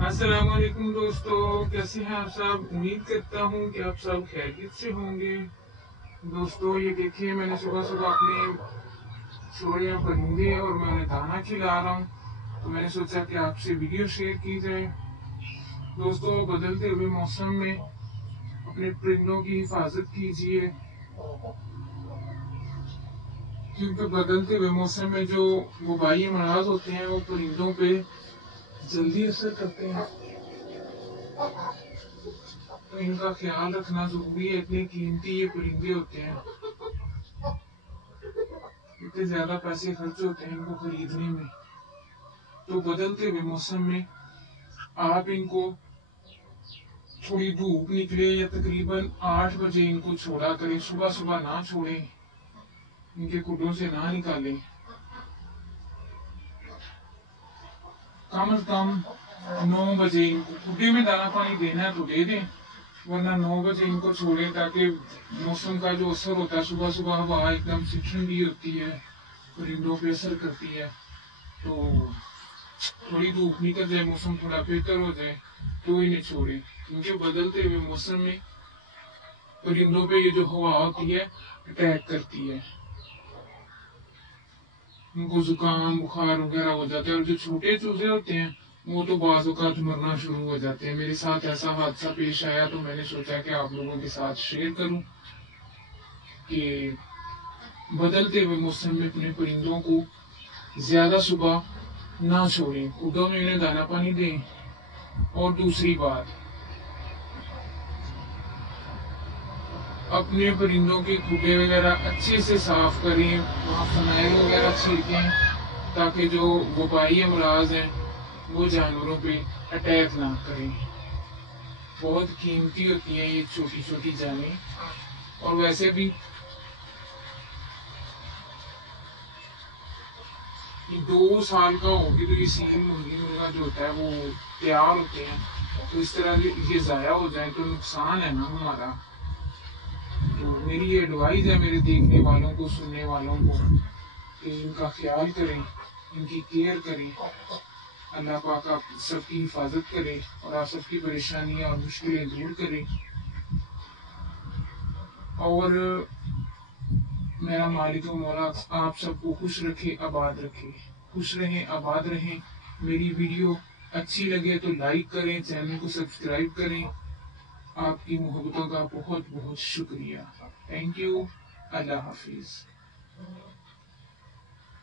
السلام علیکم دوستو، کیسے ہیں آپ سب؟ امید کرتا ہوں کہ آپ سب خیریت سے ہوں گے۔ دوستو یہ دیکھیے، میں نے صبح صبح اپنے چھوڑے پرندے اور میں نے دانا کھلا رہا ہوں، تو میں نے سوچا کہ آپ سے ویڈیو شیئر کی جائے۔ دوستو بدلتے ہوئے موسم میں اپنے پرندوں کی حفاظت کیجیے، کیونکہ بدلتے ہوئے موسم میں جو وبائی امراض ہوتے ہیں وہ پرندوں پہ جلدی اثر کرتے ہیں، تو ان کا خیال رکھنا ضروری ہے۔ اتنے قیمتی یہ پرندے ہوتے ہیں، اتنے زیادہ پیسے خرچ ہوتے ہیں ان کو خریدنے میں، تو بدلتے ہوئے موسم میں آپ ان کو تھوڑی دھوپ نکلے یا تقریباً 8 بجے ان کو چھوڑا کریں، صبح صبح نہ چھوڑیں، ان کے کھڈوں سے نہ نکالیں، کم از کم 9 بجے ان کو کھڈے میں دانا پانی دینا ہے تو دے دیں، ورنہ 9 بجے ان کو چھوڑیں، تاکہ موسم کا جو اثر ہوتا ہے صبح صبح ہوا ایک دم سے ٹھنڈی ہوتی ہے، پرندوں پہ اثر کرتی ہے، تو تھوڑی دھوپ نکل جائے، موسم تھوڑا بہتر ہو جائے تو انہیں چھوڑیں، کیونکہ بدلتے ہوئے موسم میں پرندوں پہ یہ جو ہوا ہوتی ہے اٹیک کرتی ہے، ان کو زکام بخار وغیرہ ہو جاتا ہے، اور جو چھوٹے چوزے ہوتے ہیں وہ تو بعض اوقات مرنا شروع ہو جاتے ہیں۔ میرے ساتھ ایسا حادثہ پیش آیا تو میں نے سوچا کہ آپ لوگوں کے ساتھ شیئر کروں کہ بدلتے ہوئے موسم میں اپنے پرندوں کو زیادہ صبح نہ چھوڑیں، کھڈوں میں انہیں دانا پانی دیں، اور دوسری بات، اپنے پرندوں کے کھڈے وغیرہ اچھے سے صاف کریں، وہاں فنائل وغیرہ چھڑکیں، تاکہ جو وبائی امراض ہیں وہ جانوروں پہ اٹیک نہ کریں۔ بہت قیمتی ہوتی ہیں یہ چھوٹی چھوٹی جانیں، اور ویسے بھی 2 سال کا ہوگی تو یہ سیل مرغا جو ہوتا ہے وہ تیار ہوتے ہیں، تو اس طرح یہ ضائع ہو جائیں تو نقصان ہے نا ہمارا۔ تو میری یہ ایڈوائز ہے میرے دیکھنے والوں کو، سننے والوں کو، کہ ان کا خیال کریں، ان کی کیئر کریں۔ اللہ پاک آپ سب کی حفاظت کرے اور آپ سب کی پریشانیاں اور مشکلیں دور کرے، اور میرا مالک و مولا آپ سب کو خوش رکھے، آباد رکھے، خوش رہیں، آباد رہیں۔ میری ویڈیو اچھی لگے تو لائک کریں، چینل کو سبسکرائب کریں۔ آپ کی محبتوں کا بہت بہت شکریہ۔ Thank you. اللہ حافظ۔